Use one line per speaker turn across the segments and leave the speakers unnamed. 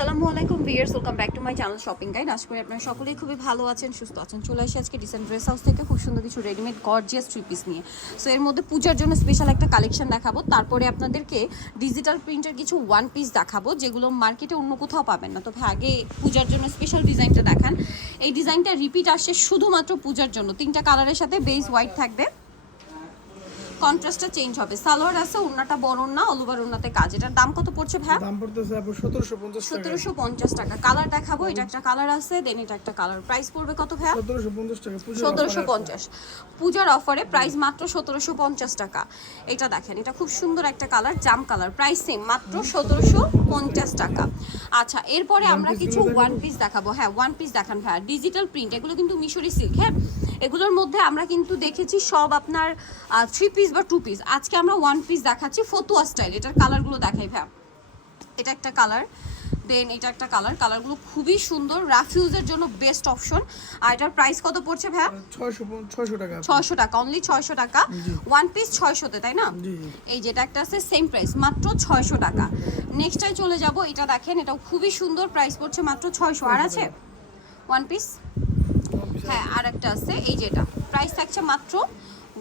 আসসালামু আলাইকুম viewers welcome back to my channel shopping guide. আশা করি আপনারা সকলেই খুবই ভালো আছেন, সুস্থ আছেন। চলে আসি আজকে ডিসেন্ট ড্রেস হাউস থেকে, খুব সুন্দর কিছু রেডিমেড গর্জিয়াস থ্রি পিস নিয়ে। সো এর মধ্যে পূজার জন্য স্পেশাল একটা কালেকশন দেখাবো। তারপরে আপনাদেরকে ডিজিটাল প্রিন্টের কিছু ওয়ান পিস দেখাবো, যেগুলো মার্কেটে অন্য কোথাও পাবেন না। তো ভাই, আগে পূজার জন্য স্পেশাল ডিজাইনটা দেখান। এই ডিজাইনটা রিপিট আসছে শুধুমাত্র পূজার জন্য। তিনটা কালারের সাথে বেস হোয়াইট থাকবে। কন্ট্রাস্টটা চেঞ্জ হবে। সালোয়ার আছে ওন্নাটা বড় না অল ওভার ওন্নাতে কাজ। এটার দাম কত পড়ছে ভাই?
দাম পড়তেছে আপু সতেরোশো পঞ্চাশ টাকা।
সতেরোশো পঞ্চাশ টাকা। কালার দেখাবো এটা একটা কালার আছে দেন এটা একটা কালার প্রাইস পড়বে কত
সতেরোশো পঞ্চাশ টাকা পুজোর
সতেরোশো
offer আছে।
পঞ্চাশ। পূজার অফারে প্রাইস মাত্র সতেরোশো পঞ্চাশ টাকা। এটা দেখেন এটা খুব সুন্দর একটা কালার জাম কালার প্রাইস সেম মাত্র সতেরোশো পঞ্চাশ টাকা। আচ্ছা এরপরে আমরা কিছু ওয়ান পিস দেখাবো। হ্যাঁ ওয়ান পিস দেখান ভাইয়া। ডিজিটাল প্রিন্ট এগুলো কিন্তু মিশরি সিল্ক হ্যাঁ? এগুলোর মধ্যে আমরা কিন্তু দেখেছি সব আপনার থ্রি পিস বা টু পিস আজকে আমরা ওয়ান পিস দেখাচ্ছি ফতুয়া স্টাইল এটার কালারগুলো দেখাই ভাইয়া। এটা একটা কালার দেন এটা একটা কালার কালারগুলো খুবই সুন্দর। রাফিউজের জন্য বেস্ট অপশন আর এটার প্রাইস কত পড়ছে ভাইয়া?
ছয়শো টাকা।
অনলি ছয়শো টাকা। ওয়ান পিস ছয়শোতে তাই না? এই যেটা একটা আছে সেম প্রাইস মাত্র ছয়শো টাকা। নেক্সটটাই চলে যাব। এটা দেখেন এটাও খুবই সুন্দর। প্রাইস পড়ছে মাত্র ছয়শো। আর আছে? ওয়ান পিস হ্যাঁ আর একটা আছে। এই যেটা। প্রাইস থাকছে মাত্র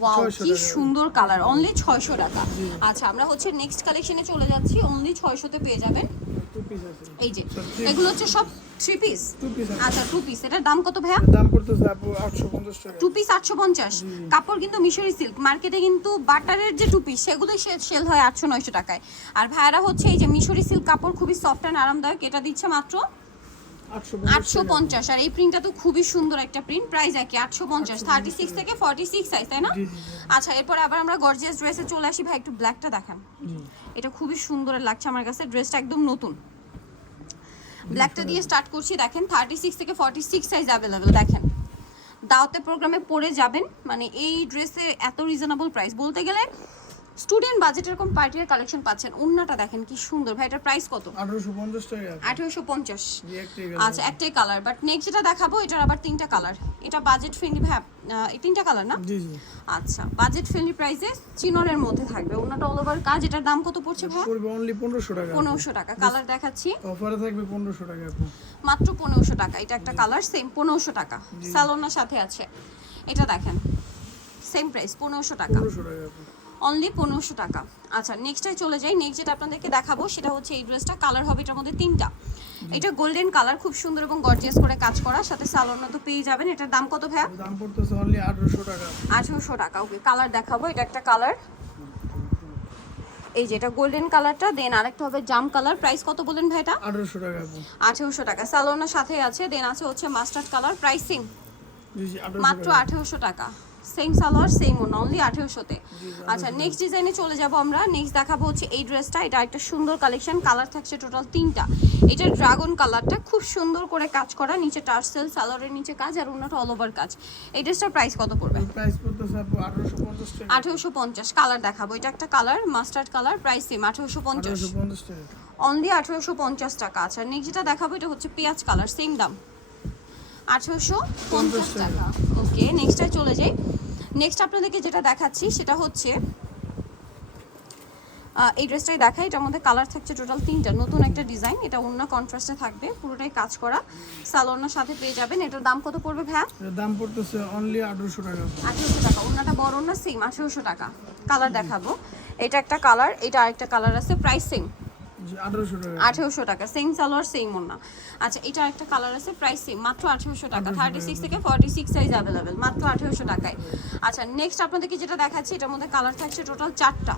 ওয়াও কি সুন্দর কালার অনলি ছয়শো টাকা। আচ্ছা আমরা হচ্ছে নেক্সট কালেকশনে চলে যাচ্ছি অনলি ছয়শোতে পেয়ে যাবেন। এই যে এগুলো হচ্ছে সব থ্রি পিস আচ্ছা টু পিস এটার দাম কত ভাইয়া?
দাম পড়তেছে আপু টাকা।
টু পিস আটশো পঞ্চাশ। কাপড় কিন্তু মিশরি সিল্ক মার্কেটে কিন্তু বাটারের যে টু পিস সেগুলো সেল হয় আটশো নয়শো টাকায়। আর ভাইয়ারা হচ্ছে এই যে মিশরি সিল্ক কাপড় খুবই সফট অ্যান্ড আরামদায়ক। এটা দিচ্ছে মাত্র
আটশো
পঞ্চাশ আর এই প্রিন্টটা তো খুবই সুন্দর একটা প্রিন্ট প্রাইস একই আটশো পঞ্চাশ থার্টি সিক্স থেকে ফর্টি সিক্স সাইজ তাই না? আচ্ছা এরপরে আবার আমরা গর্জিয়াস ড্রেসে চলে আসি। ভাই একটু ব্ল্যাকটা দেখান। এটা খুবই সুন্দর লাগছে আমার কাছে ড্রেসটা একদম নতুন। ব্ল্যাকটা দিয়ে স্টার্ট করছি দেখেন থার্টি সিক্স থেকে ফর্টি সিক্স সাইজ অ্যাভেলেবেল দেখেন। দাওয়াতে প্রোগ্রামে পরে যাবেন মানে এই ড্রেসে এত রিজনেবল প্রাইস বলতে গেলে স্টুডেন্ট বাজেট এরকম পার্টির কালেকশন পাচ্ছেন। অন্যটা দেখেন কি সুন্দর। ভাই এটার প্রাইস কত?
আঠারোশো পঞ্চাশ টাকা। আপু।
আঠেরোশো পঞ্চাশ।
জি একটাই
আচ্ছা একটাই কালার বাট নেক্সট যেটা দেখাবো এটার আবার তিনটা কালার এটা বাজেট ফ্রেন্ডলি ভাই এই তিনটা কালার না?
জি জি।
আচ্ছা বাজেট ফ্রেন্ডলি প্রাইসে চিনরের মধ্যে থাকবে। ওনাটা অল ওভার কাজ। এটার দাম কত পড়ছে ভাই?
পড়বে অনলি পনেরোশো টাকা।
পনেরোশো টাকা। কালার দেখাচ্ছি।
অফারে থাকবে পনেরোশো টাকা আপু
মাত্র পনেরোশো টাকা। এটা একটা কালার সেম পনেরোশো টাকা। স্যালোনার সাথে আছে। এটা দেখেন সেম প্রাইস পনেরোশো টাকা। অনলি পনেরোশো টাকা। আচ্ছা নেক্সটটাই চলে যাই। নেক্সট যেটা আপনাদেরকে দেখাবো সেটা হচ্ছে এই ড্রেসটা কালার হবে এটার মধ্যে তিনটা। এটা গোল্ডেন কালার খুব সুন্দর এবং গর্জিয়াস করে কাজ করা। সাথে স্যালোনা তো পেয়ে যাবেন। এটার দাম কত ভাইয়া?
দাম পড়তেছে অনলি আঠারোশো টাকা।
আঠেরোশো টাকা। ওকে কালার দেখাবো। এটা একটা কালার এই যে এটা গোল্ডেন কালারটা দেন আরেকটা হবে জাম কালার প্রাইস কত বলেন ভাই এটা?
আঠারোশো টাকা। আপু
আঠেরোশো টাকা। স্যালোনার সাথে আছে। দেন আছে হচ্ছে মাস্টার্ড কালার প্রাইসিং মাত্র
টাকা।
আঠেরোশো টাকা। সেম সালোয়ার সেম ওনা অনলি আঠেরোশোতে। আচ্ছা নেক্সট ডিজাইনে চলে যাব আমরা। নেক্সট দেখাবো হচ্ছে এই ড্রেসটা এটা একটা সুন্দর কালেকশন কালার থাকছে টোটাল তিনটা। এটা ড্রাগন কালারটা খুব সুন্দর করে কাজ করা। নিচে টার্সেল সালোয়ারের নিচে কাজ আর ওনাটা অল ওভার কাজ। এই ড্রেসটার প্রাইস কত পড়বে?
আঠারোশো পঞ্চাশ
কালার দেখাবো। এটা একটা colour mustard colour price same আঠারোশো পঞ্চাশ। অনলি আঠেরোশো পঞ্চাশ টাকা। আচ্ছা নেক্সট যেটা দেখাবো এটা হচ্ছে পেঁয়াজ কালার সেম দাম। আঠেরোশো পঞ্চাশ টাকা। ওকে নেক্সটটা চলে যাই। নেক্সট আপনাদেরকে যেটা দেখাচ্ছি সেটা হচ্ছে এই ড্রেসটাই দেখাই এটার মধ্যে কালার থাকছে টোটাল তিনটা। নতুন একটা ডিজাইন এটা অন্য কন্ট্রাস্টে থাকবে পুরোটাই কাজ করা। সালোনার সাথে পেয়ে যাবেন। এটার দাম কত পড়বে ভ্যা
এর দাম পড়তেছে অনলি আঠারোশো টাকা।
আঠেরোশো টাকা। অন্যটা বড় না সেম আঠেরোশো টাকা। কালার দেখাবো। এটা একটা কালার এটা আরেকটা কালার আছে প্রাইস সেম
আঠারোশো টাকা।
সেম সালোয়ার সেম ওনা আচ্ছা এটা একটা কালার আছে প্রাইস সেম মাত্র আঠেরোশো টাকা। থার্টি সিক্স থেকে ফর্টি সিক্স সাইজ অ্যাভেলেবেল মাত্র আঠেরোশো টাকায়। আচ্ছা নেক্সট আপনাদেরকে যেটা দেখাচ্ছি এটার মধ্যে কালার থাকছে টোটাল চারটা।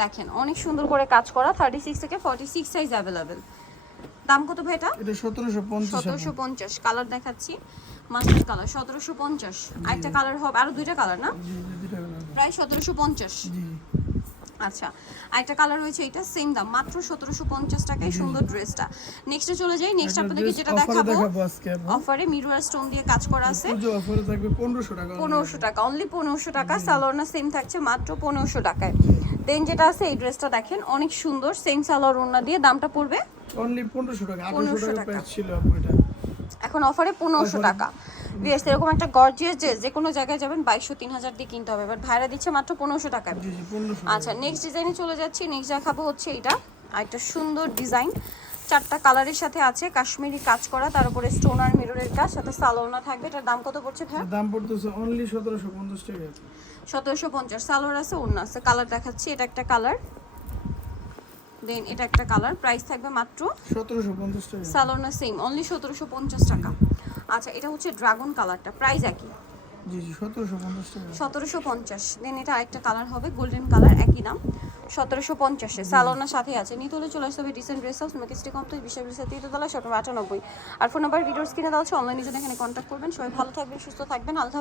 দেখেন অনেক সুন্দর করে কাজ করা থার্টি সিক্স থেকে ফর্টি সিক্স সাইজ অ্যাভেলেবেল দাম কত ভাই এটা?
সতেরোশো পঞ্চাশ
কালার দেখাচ্ছি। মাস্টার কালার সতেরোশো পঞ্চাশ। আরেকটা কালার হবে আরও দুইটা কালার না? প্রায় সতেরোশো পঞ্চাশ।
জি।
আচ্ছা আরেকটা কালার রয়েছে এটা সেম দাম মাত্র সতেরোশো পঞ্চাশ টাকায় সুন্দর ড্রেসটা নেক্সটে চলে যাই নেক্সট আপনাদেরকে যেটা দেখাবো। অফারে মিরর স্টোন দিয়ে কাজ করা আছে।
পুজো অফারে থাকবে পনেরোশো টাকা
পনেরোশো টাকা অনলি পনেরোশো টাকা সালোয়ারনা সেম থাকছে মাত্র পনেরোশো টাকায়। দেন যেটা আছে এই ড্রেসটা দেখেন অনেক সুন্দর সেম সালোয়ার ওড়না দিয়ে দামটা পড়বে
অনলি পনেরোশো টাকা
1500
টাকা। ছিল
এখন অফারে পনেরোশো টাকা। বিএস এরকম একটা গর্জিয়াস ড্রেস যে কোনো জায়গায় যাবেন বাইশশো তিন হাজার দিয়ে কিনতে হবে। বাট ভাইরা দিচ্ছে মাত্র পনেরোশো টাকায় আচ্ছা নেক্সট ডিজাইনে চলে যাচ্ছি। নেক্সট দেখাবো হচ্ছে এটা। আর একটা সুন্দর ডিজাইন চারটা কালারের সাথে আছে কাশ্মীরি কাজ করা তার উপরে স্টোন আর মিররের কাজ সাথে সালোনা থাকবে। এটার দাম কত পড়ছে ভাই
দাম পড়তেছে অনলি সতেরোশো পঞ্চাশ টাকা।
সতেরোশো পঞ্চাশ। সালোয়ার আছে ওড়না আছে। কালার দেখাচ্ছি এটা একটা কালার দেন এটা একটা কালার প্রাইস থাকবে মাত্র
সতেরোশো পঞ্চাশ টাকা।
সালোনা সেম অনলি সতেরোশো পঞ্চাশ টাকা। আচ্ছা এটা হচ্ছে ড্রাগন কালারটা প্রাইস একই?
সতেরোশো পঞ্চাশ
দেন এটা আরেকটা কালার হবে গোল্ডেন কালার একই দাম। সতেরোশো পঞ্চাশে। সালোনার সাথে আছে। চলে আসতে হবে ডিসেন্ট ড্রেস হাউস মেকিস্ট্রি কমপ্লেক্স বিশাল বিশাল তৃতীয়তলা সতেরো আটানব্বই। আর ফোন নাম্বার ভিডিওস কিনে দেওয়া হচ্ছে অনলাইনে জন্য এখানে কন্ট্যাক্ট করবেন। সবাই ভালো থাকবেন সুস্থ থাকবেন। আলদা